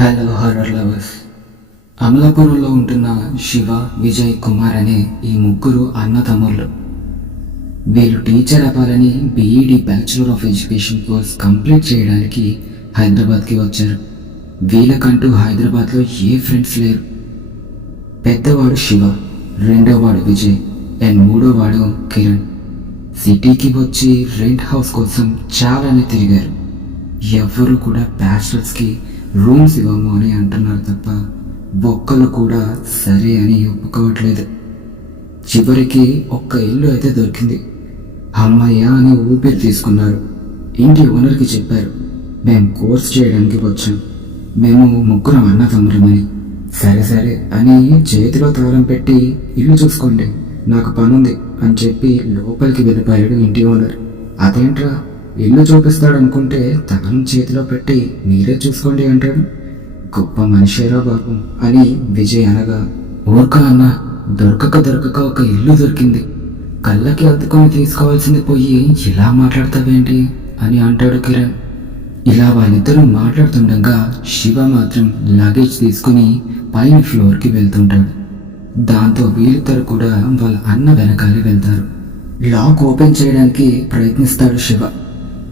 Hello horror lovers. అమలాపురంలో ఉంటున్న శివ, విజయ్, కుమార్ అనే ఈ ముగ్గురు అన్నతమ్ముళ్ళు. వీళ్ళు టీచర్ అవ్వాలని BEd bachelor of education course complete చేయడానికి హైదరాబాద్కి వచ్చారు. వీళ్ళకంటూ హైదరాబాద్లో ఏ ఫ్రెండ్స్ లేరు. పెద్దవాడు శివ, రెండోవాడు విజయ్ అండ్ మూడోవాడు కిరణ్. సిటీకి వచ్చి రెంట్ హౌస్ కోసం చాలానే తిరిగారు. ఎవ్వరూ కూడా బ్యాచులర్స్కి రూమ్స్ ఇవ్వము అని అంటున్నారు తప్ప ఒక్కరు కూడా సరే అని ఒప్పుకోవట్లేదు. చివరికి ఒక్క ఇల్లు అయితే దొరికింది. అమ్మయ్య అని ఊపిరి తీసుకున్నారు. ఇంటి ఓనర్కి చెప్పారు, మేము కోర్స్ చేయడానికి వచ్చాం, మేము ముగ్గురం అన్నతమ్మురమని. సరే సరే అని చేతిలో తాళం పెట్టి ఇల్లు చూసుకోండి, నాకు పనుంది అని చెప్పి లోపలికి వెళ్ళిపోయాడు ఇంటి ఓనర్. అదేంట్రా, ఇల్లు చూపిస్తాడు అనుకుంటే తాళం చేతిలో పెట్టి మీరే చూసుకోండి అంటాడు. గొప్ప మనిషేరా బాబు అని విజయ్ అనగా, ఊరుక అన్న, దొరకక ఒక ఇల్లు దొరికింది, కళ్ళకి అద్దుకొని తీసుకోవాల్సింది పోయి ఇలా మాట్లాడతావేంటి అని అంటాడు కిరణ్. ఇలా వాళ్ళిద్దరూ మాట్లాడుతుండగా శివ మాత్రం లగేజ్ తీసుకుని పైన ఫ్లోర్కి వెళ్తుంటాడు. దాంతో వీళ్ళిద్దరు కూడా వాళ్ళ అన్న వెనకాలే వెళ్తారు. లాక్ ఓపెన్ చేయడానికి ప్రయత్నిస్తాడు శివ.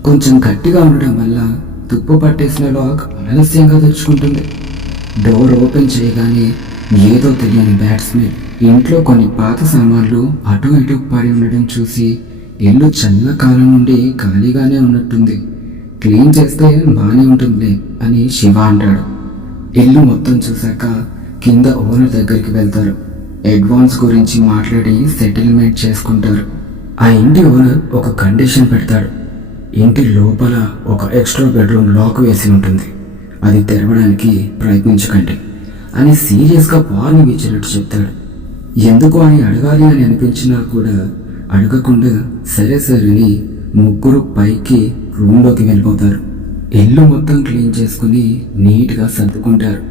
కొంచెం గట్టిగా ఉండడం వల్ల తుప్పు పట్టేసిన లాక్ ఆలస్యంగా తెరుచుకుంటుంది. డోర్ ఓపెన్ చేయగానే ఏదో తెలియని బ్యాట్స్మెన్ ఇంట్లో కొన్ని పాత సామాన్లు అటు ఇటు పడి ఉండడం చూసి ఇల్లు చాలా కాలం నుండి ఖాళీగానే ఉన్నట్టుంది, క్లీన్ చేస్తే బాగానే ఉంటుంది అని శివ అంటాడు. ఇల్లు మొత్తం చూశాక కింద ఓనర్ దగ్గరికి వెళ్తారు. అడ్వాన్స్ గురించి మాట్లాడి సెటిల్మెంట్ చేసుకుంటారు. ఆ ఇంటి ఓనర్ ఒక కండిషన్ పెడతాడు. ఇంటి లోపల ఒక ఎక్స్ట్రా బెడ్రూమ్ లాక్ వేసి ఉంటుంది, అది తెరవడానికి ప్రయత్నించకండి అని సీరియస్గా వార్నింగ్ ఇచ్చినట్టు చెప్తాడు. ఎందుకు అని అడగాలి అని అనిపించినా కూడా అడగకుండా సరే సరే అని ముగ్గురు పైకి రూమ్లోకి వెళ్ళిపోతారు. ఇల్లు మొత్తం క్లీన్ చేసుకుని నీట్గా సర్దుకుంటారు.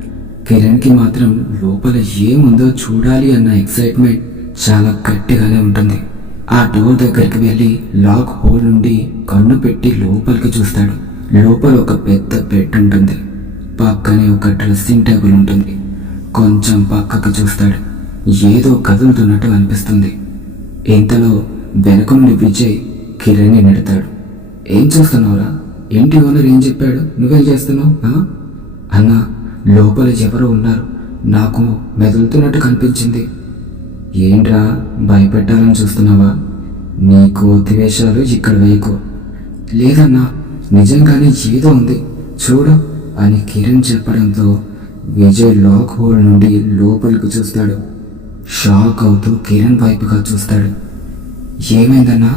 కిరణ్కి మాత్రం లోపల ఏముందో చూడాలి అన్న ఎక్సైట్మెంట్ చాలా గట్టిగానే ఉంటుంది. ఆ డోర్ దగ్గరికి వెళ్ళి లాక్ హోల్ నుండి కన్ను పెట్టి లోపలికి చూస్తాడు. లోపల ఒక పెద్ద బెడ్ ఉంటుంది, పక్కనే ఒక డ్రెస్సింగ్ టేబుల్ ఉంటుంది. కొంచెం పక్కకు చూస్తాడు, ఏదో కదులుతున్నట్టు అనిపిస్తుంది. ఇంతలో వెనక నుండి విజయ్ కిరణ్ని నెడతాడు. ఏం చూస్తున్నావురా, ఇంటి ఓనర్ ఏం చెప్పాడు, నువ్వేం చేస్తున్నావు అన్నా? లోపల ఎవరో ఉన్నారు, నాకు మెదులుతున్నట్టు కనిపించింది. ఏంట్రా, భయపెట్టాలని చూస్తున్నావా? నీ కోతివేషాలు ఇక్కడ వేయకు. లేదన్నా, నిజంగానే ఏదో ఉంది చూడు అని కిరణ్ చెప్పడంతో విజయ్ లాక్ హోల్ నుండి లోపలికి చూస్తాడు. షాక్ అవుతూ కిరణ్ వైపుగా చూస్తాడు. ఏమైందన్నా,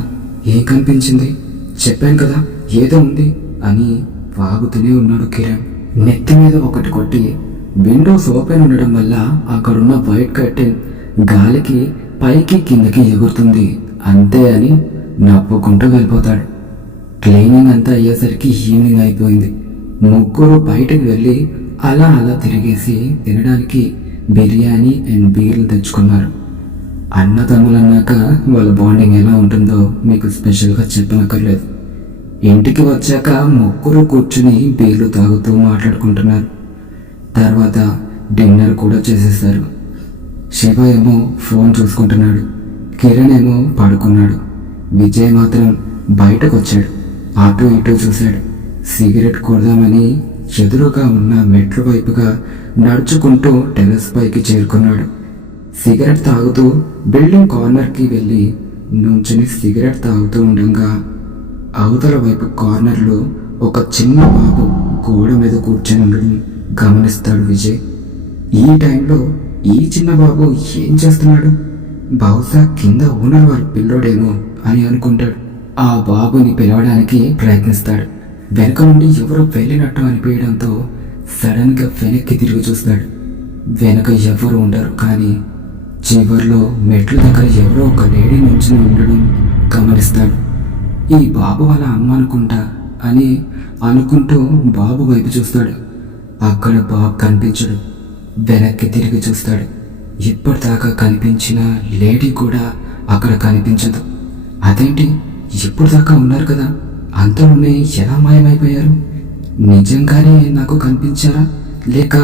ఏం కనిపించింది? చెప్పాను కదా ఏదో ఉంది అని వాగుతూనే ఉన్నాడు కిరణ్. నెత్తి మీద ఒకటి కొట్టి విండోస్ ఓపెన్ ఉండడం వల్ల అక్కడున్న వైట్ కర్టెన్ గాలికి పైకి కిందకి ఎగురుతుంది అంతే అని నవ్వుకుంటూ వెళ్ళిపోతాడు. క్లీనింగ్ అంతా అయ్యేసరికి ఈవినింగ్ అయిపోయింది. ముగ్గురు బయటకు వెళ్ళి అలా తిరిగేసి తినడానికి బిర్యానీ అండ్ బీర్లు తెచ్చుకున్నారు. అన్నతమ్ములన్నాక వాళ్ళ బాండింగ్ ఎలా ఉంటుందో మీకు స్పెషల్గా చెప్పనక్కర్లేదు. ఇంటికి వచ్చాక ముగ్గురు కూర్చుని బీర్లు తాగుతూ మాట్లాడుకుంటున్నారు. తర్వాత డిన్నర్ కూడా చేసేస్తారు. శివ ఏమో ఫోన్ చూసుకుంటున్నాడు, కిరణ్ ఏమో పడుకున్నాడు. విజయ్ మాత్రం బయటకు వచ్చాడు. అటు ఇటు చూశాడు. సిగరెట్ కొడదామని ఎదురుగా ఉన్న మెట్ల వైపుగా నడుచుకుంటూ టెర్రస్ పైకి చేరుకున్నాడు. సిగరెట్ తాగుతూ బిల్డింగ్ కార్నర్కి వెళ్ళి నుంచుని సిగరెట్ తాగుతూ ఉండగా అవతల వైపు కార్నర్లో ఒక చిన్న బాబు గోడ మీద కూర్చొని ఉండడం గమనిస్తాడు విజయ్. ఈ టైంలో ఈ చిన్న బాబు ఏం చేస్తున్నాడు? బహుశా కింద ఓనర్ వారి పిల్లోడేమో అని అనుకుంటాడు. ఆ బాబుని పిలవడానికి ప్రయత్నిస్తాడు. వెనక నుండి ఎవరో వెళ్ళినట్టు అనిపించడంతో సడన్గా వెనక్కి తిరిగి చూస్తాడు. వెనక ఎవరు ఉండరు, కానీ చివరిలో మెట్ల దగ్గర ఎవరో ఒక లేడీ నుంచుని ఉండడం గమనిస్తాడు. ఈ బాబు వాళ్ళ అమ్మ అనుకుంటా అని అనుకుంటూ బాబు వైపు చూస్తాడు. అక్కడ బాబు కనిపించడు. వెనక్కి తిరిగి చూస్తాడు. ఇప్పటిదాకా కనిపించిన లేడీ కూడా అక్కడ కనిపించదు. అదేంటి, ఇప్పుడు దాకా ఉన్నారు కదా, అంతలోనే ఎలా మాయమైపోయారు? నిజంగానే నాకు కనిపించారా లేక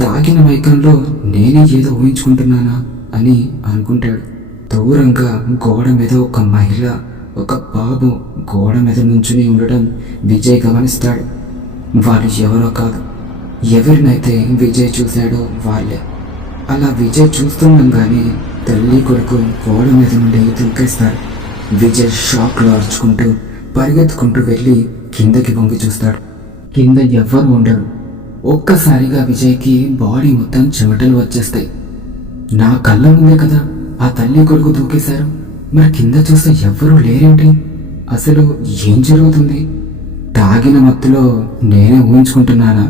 తాగిన మైకంలో నేనే ఏదో ఊహించుకుంటున్నానా అని అనుకుంటాడు. దూరంగా గోడ మీద ఒక మహిళ, ఒక బాబు గోడ మీద నుంచుని ఉండడం విజయ్ గమనిస్తాడు. వాళ్ళు ఎవరో కాదు, ఎవరినైతే విజయ్ చూశాడో వాళ్ళే. అలా విజయ్ చూస్తుండగానే తల్లి కొడుకు గోడ మీద నుండి దూకేస్తారు. విజయ్ షాక్లో అరుచుకుంటూ పరిగెత్తుకుంటూ వెళ్ళి కిందకి వంగి చూస్తాడు. కింద ఎవ్వరు ఉండరు. ఒక్కసారిగా విజయ్కి బాడీ మొత్తం చెమటలు వచ్చేస్తాయి. నా కళ్ళ ముందే కదా ఆ తల్లి కొడుకు దూకేశారు, మరి కింద చూస్తే ఎవ్వరూ లేరేంటి? అసలు ఏం జరుగుతుంది? తాగిన మత్తులో నేనే ఊహించుకుంటున్నానా?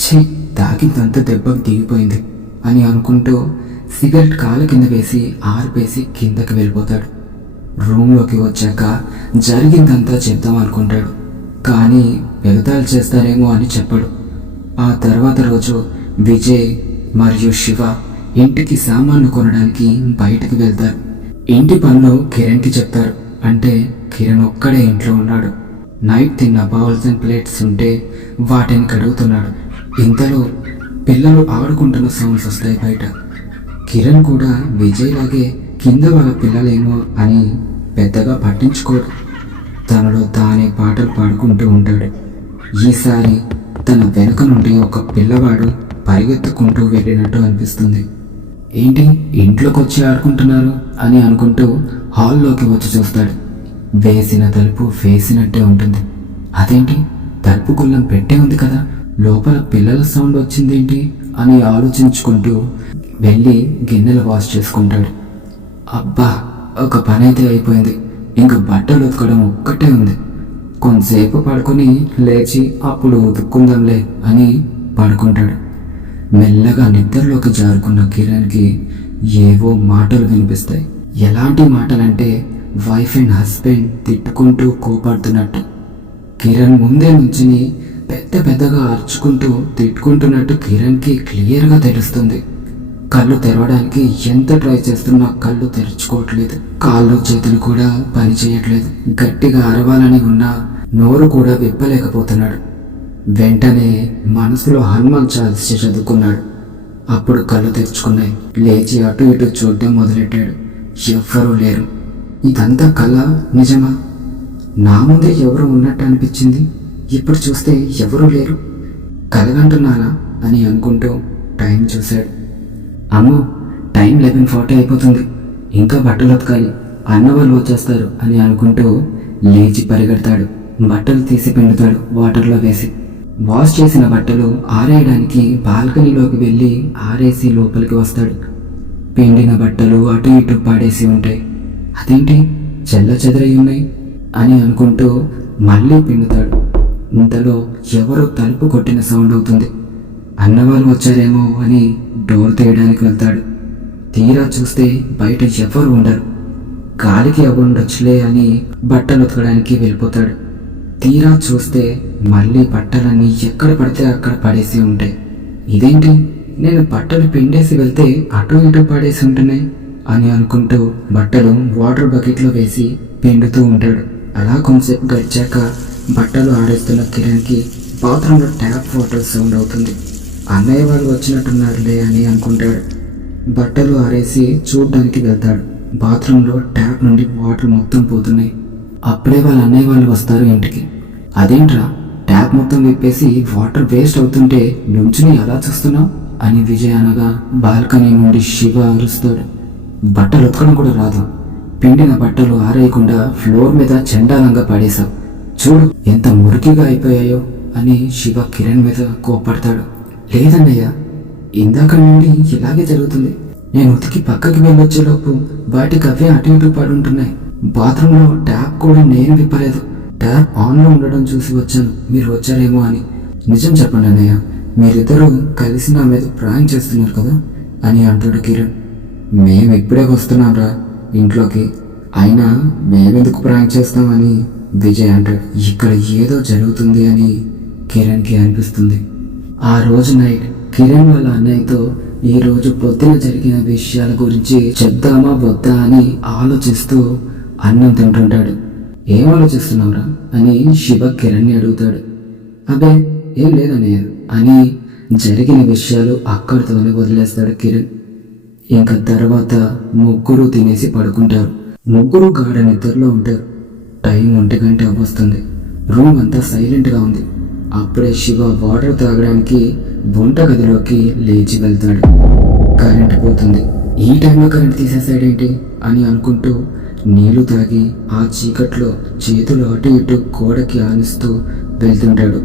ఛీ, తాగిందంతా దెబ్బకు దిగిపోయింది అని అనుకుంటూ సిగరెట్ కాళ్ళ కింద వేసి ఆరిపేసి కిందకి వెళ్ళిపోతాడు. రూమ్లోకి వచ్చాక జరిగిందంతా చెప్దాం అనుకుంటాడు, కానీ ఎగతాళి చేస్తారేమో అని చెప్పడు. ఆ తర్వాత రోజు విజయ్ మరియు శివ ఇంటికి సామాన్లు కొనడానికి బయటకు వెళ్తారు. ఇంటి పనులు కిరణ్కి చెప్తారు. అంటే కిరణ్ ఒక్కడే ఇంట్లో ఉన్నాడు. నైట్ తిన్న బౌల్స్ అండ్ ప్లేట్స్ ఉంటే వాటిని కడుగుతున్నాడు. ఇంతలో పిల్లలు ఆడుకుంటున్న సౌండ్స్ వస్తాయి బయట. కిరణ్ కూడా విజయ్ లాగే కింద వాళ్ళ పిల్లలేమో అని పెద్దగా పట్టించుకోడు. తనలో తానే పాటలు పాడుకుంటూ ఉంటాడు. ఈసారి తన వెనుక నుండి ఒక పిల్లవాడు పరిగెత్తుకుంటూ వెళ్ళినట్టు అనిపిస్తుంది. ఏంటి ఇంట్లోకి వచ్చి ఆడుకుంటున్నారు అని అనుకుంటూ హాల్లోకి వచ్చి చూస్తాడు. వేసిన తలుపు వేసినట్టే ఉంటుంది. అదేంటి, తలుపు గుల్లం పెట్టే ఉంది కదా, లోపల పిల్లల సౌండ్ వచ్చిందేంటి అని ఆలోచించుకుంటూ వెళ్ళి గిన్నెలు వాష్ చేసుకుంటాడు. అబ్బా, ఒక పని అయితే అయిపోయింది. ఇంక బట్టలు ఉతకడం ఒక్కటే ఉంది. కొంతసేపు పడుకొని లేచి అప్పుడు ఉతుక్కుందాంలే అని పడుకుంటాడు. మెల్లగా నిద్రలోకి జారుకున్న కిరణ్కి ఏవో మాటలు వినిపిస్తాయి. ఎలాంటి మాటలంటే వైఫ్ అండ్ హస్బెండ్ తిట్టుకుంటూ కోపడుతున్నట్టు. కిరణ్ ముందే నుంచుని పెద్ద పెద్దగా అరుచుకుంటూ తిట్టుకుంటున్నట్టు కిరణ్కి క్లియర్గా తెలుస్తుంది. కళ్ళు తెరవడానికి ఎంత ట్రై చేస్తున్నా కళ్ళు తెరుచుకోవట్లేదు. కాళ్ళు చేతులు కూడా పని చేయట్లేదు. గట్టిగా అరవాలని ఉన్నా నోరు కూడా విప్పలేకపోతున్నాడు. వెంటనే మనసులో హనుమాన్ చాలీసా చదువుకున్నాడు. అప్పుడు కళ్ళు తెరుచుకున్నాయి. లేచి అటు ఇటు చూడడం మొదలెట్టాడు. ఎవ్వరూ లేరు. ఇదంతా కళ నిజమా? నా ముందే ఎవరు ఉన్నట్టు అనిపించింది. ఇప్పుడు చూస్తే ఎవరూ లేరు. కలగంటున్నానా అని అనుకుంటూ టైం చూశాడు. అమ్మో, టైం 11:40 అయిపోతుంది. ఇంకా బట్టలు ఉతకాలి, అన్న వాళ్ళు వచ్చేస్తారు అని అనుకుంటూ లేచి పరిగెడతాడు. బట్టలు తీసి పిండుతాడు వాటర్లో వేసి. వాష్ చేసిన బట్టలు ఆరేయడానికి బాల్కనీలోకి వెళ్ళి ఆరేసి లోపలికి వస్తాడు. పిండిన బట్టలు అటు ఇటు పాడేసి ఉంటాయి. అదేంటి చెల్ల చెదరై ఉన్నాయి అని అనుకుంటూ మళ్ళీ పిండుతాడు. ఇంతలో ఎవరో తలుపు కొట్టిన సౌండ్ అవుతుంది. అన్నవాళ్ళు వచ్చారేమో అని డోర్ తీయడానికి వెళ్తాడు. తీరా చూస్తే బయట ఎవరు ఉండరు. గాలికి ఉండొచ్చులే అని బట్టలు ఉతకడానికి వెళ్ళిపోతాడు. తీరా చూస్తే మళ్ళీ బట్టలన్నీ ఎక్కడ పడితే అక్కడ పడేసి ఉంటాయి. ఇదేంటి, నేను బట్టలు పిండేసి వెళ్తే అటు ఇటు పడేసి ఉంటున్నాయి అని అనుకుంటూ బట్టలు వాటర్ బకెట్లో వేసి పిండుతూ ఉంటాడు. అలా కొంచెంసేపు గడిచాక బట్టలు ఆడేస్తున్న కిరణ్కి బాత్రూంలో ట్యాప్ వాటర్ సౌండ్ అవుతుంది. అన్నయ్య వాళ్ళు వచ్చినట్టున్నారులే అని అనుకుంటాడు. బట్టలు ఆరేసి చూడ్డానికి వెళ్తాడు. బాత్రూంలో ట్యాప్ నుండి వాటర్ మొత్తం పోతున్నాయి. అప్పుడే వాళ్ళ అన్నయ్య వాళ్ళు వస్తారు ఇంటికి. అదేంట్రా, ట్యాప్ మొత్తం విప్పేసి వాటర్ వేస్ట్ అవుతుంటే నుంచుని ఎలా చూస్తున్నావు అని విజయ్ అనగా బాల్కనీ నుండి శివ అరుస్తాడు. బట్టలు ఉతకడం కూడా రాదు, పిండిన బట్టలు ఆరేయకుండా ఫ్లోర్ మీద చండాలంగా పడేశావు, చూడు ఎంత మురికిగా అయిపోయాయో అని శివ కిరణ్ మీద కోపడతాడు. లేదన్నయ్య, ఇందాక నుండి ఇలాగే జరుగుతుంది. నేను ఉతికి పక్కకి వెళ్ళొచ్చేలోపు వాటికి అవే అటు ఇటు పడుంటున్నాయి. బాత్రూంలో ట్యాప్ కూడా నేను విప్పలేదు. ట్యాప్ ఆన్లో ఉండడం చూసి వచ్చాను, మీరు వచ్చారేమో అని. నిజం చెప్పండి అన్నయ్య, మీరిద్దరూ కలిసి నా మీద ప్రాంక్ చేస్తున్నారు కదా అని అంటాడు కిరణ్. మేము ఇప్పుడే వస్తున్నాం రా ఇంట్లోకి, అయినా మేమెందుకు ప్రాంక్ చేస్తామని విజయ్ అంటాడు. ఇక్కడ ఏదో జరుగుతుంది అని కిరణ్కి అనిపిస్తుంది. ఆ రోజు నైట్ కిరణ్ వాళ్ళ అన్నయ్యతో ఈ రోజు పొద్దున జరిగిన విషయాల గురించి చెప్దామా వద్దా అని ఆలోచిస్తూ అన్నం తింటుంటాడు. ఏం ఆలోచిస్తున్నావురా అని శివ కిరణ్ని అడుగుతాడు. అబ్బే ఏం లేదన్నయ్య అని జరిగిన విషయాలు అక్కడితోనే వదిలేస్తాడు కిరణ్. ఇంకా తర్వాత ముగ్గురు తినేసి పడుకుంటారు. ముగ్గురు గాఢ నిద్రలో ఉంటారు. టైం 1 గంట వస్తుంది. రూమ్ అంతా సైలెంట్గా ఉంది. అప్పుడే శివ వాటర్ తాగడానికి వంట గదిలోకి లేచి వెళ్తాడు. కరెంట్ పోతుంది. ఈ టైంలో కరెంట్ తీసేసాడేంటి అని అనుకుంటూ నీళ్లు తాగి ఆ చీకట్లో చేతులు అటు ఇటు గోడకి ఆనిస్తూ వెళ్తుంటాడు.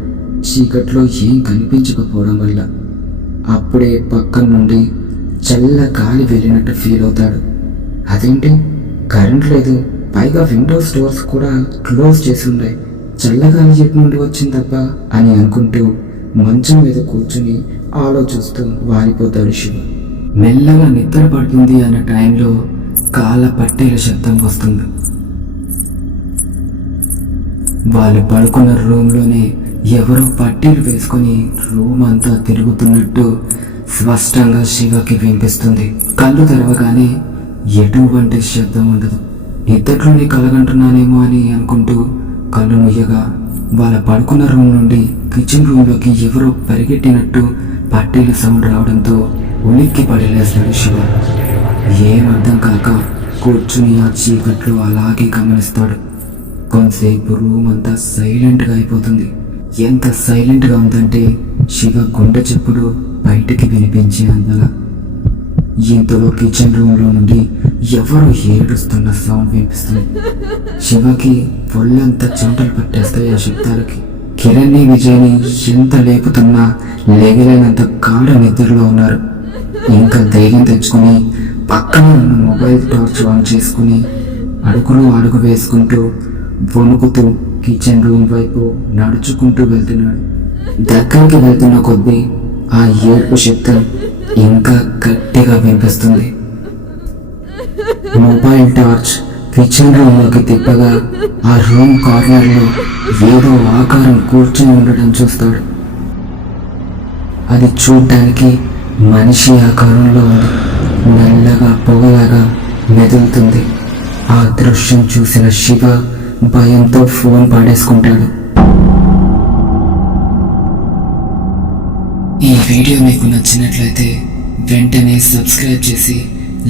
చీకట్లో ఏం కనిపించకపోవడం వల్ల అప్పుడే పక్కన నుండి చల్ల గాలి వెళ్ళినట్టు ఫీల్ అవుతాడు. అదేంటి, కరెంట్ లేదు, పైగా విండోస్ డోర్స్ కూడా క్లోజ్ చేసి ఉన్నాయి, చల్లగాలి ఎటు నుండి వచ్చిందబ్బా అని అనుకుంటూ మంచం మీద కూర్చుని ఆలోచిస్తూ వాలిపోతాడు శివ. మెల్లగా నిద్ర పడుతుంది అన్న టైంలో కాళ్ళ పట్టేల శబ్దం వస్తుంది. వాళ్ళు పడుకున్న రూమ్లోనే ఎవరో పట్టీలు వేసుకొని రూమ్ అంతా తిరుగుతున్నట్టు స్పష్టంగా శివకి వినిపిస్తుంది. కళ్ళు తెరవగానే ఎటువంటి శబ్దం ఉండదు. నిద్రలోనే కలగంటున్నానేమో అని అనుకుంటూ కళ్ళు నుయ్యగా వాళ్ళ పడుకున్న రూమ్ నుండి కిచెన్ రూమ్లోకి ఎవరో పరిగెట్టినట్టు పట్టీలు సౌండ్ రావడంతో ఉలిక్కి పడేలేస్తాడు శివ. ఏం అర్థం కాక కూర్చుని ఆ చీకట్లో అలాగే గమనిస్తాడు. కొంతసేపు రూమ్ అంతా సైలెంట్గా అయిపోతుంది. ఎంత సైలెంట్గా ఉందంటే శివ గుండె చప్పుడు బయటికి వినిపించే అంతలా. ఇంతలో కిచెన్ రూమ్లో నుండి ఎవరో ఏడుస్తున్న సౌండ్ వినిపిస్తుంది. శివకి ఒళ్ళంతా చెమటలు పట్టేస్తాయి ఆ శబ్దాలకి. కిరణ్ని విజయ్ని ఎంత లేపుతున్నా లేగలేనంత గాఢ నిద్రలో ఉన్నారు. ఇంకా ధైర్యం తెచ్చుకొని పక్కన ఉన్న మొబైల్ టార్చ్ ఆన్ చేసుకుని అడుగు వేసుకుంటూ వణుకుతూ కిచెన్ రూమ్ వైపు నడుచుకుంటూ వెళ్తున్నాడు. దగ్గరికి వెళ్తున్న కొద్దీ ఆ ఏడుపు శబ్దం ఇంకా గట్టిగా వినిపిస్తుంది. మొబైల్ టార్చ్ కిచెన్ రూమ్లోకి తిప్పగా ఆ రూమ్ కార్నర్లో ఏదో ఆకారం కూర్చొని ఉండడం చూస్తాడు. అది చూడ్డానికి మనిషి ఆకారంలో ఉంది. మెల్లగా పొగలాగా మెదులుతుంది. ఆ దృశ్యం చూసిన శివ భయంతో ఫోన్ పడేసుకుంటాడు. ఈ వీడియో మీకు నచ్చినట్లయితే వెంటనే సబ్స్క్రైబ్ చేసి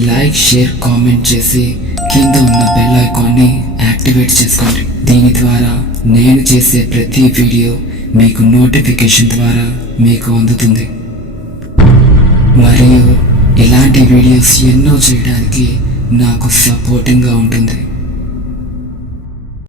లైక్, షేర్, కామెంట్ చేసి కింద ఉన్న బెల్ ఐకాన్ని యాక్టివేట్ చేసుకోండి. దీని ద్వారా నేను చేసే ప్రతి వీడియో మీకు నోటిఫికేషన్ ద్వారా మీకు అందుతుంది. మరియు ఇలాంటి వీడియోస్ ఎన్నో చేయడానికి నాకు సపోర్టింగ్గా ఉంటుంది.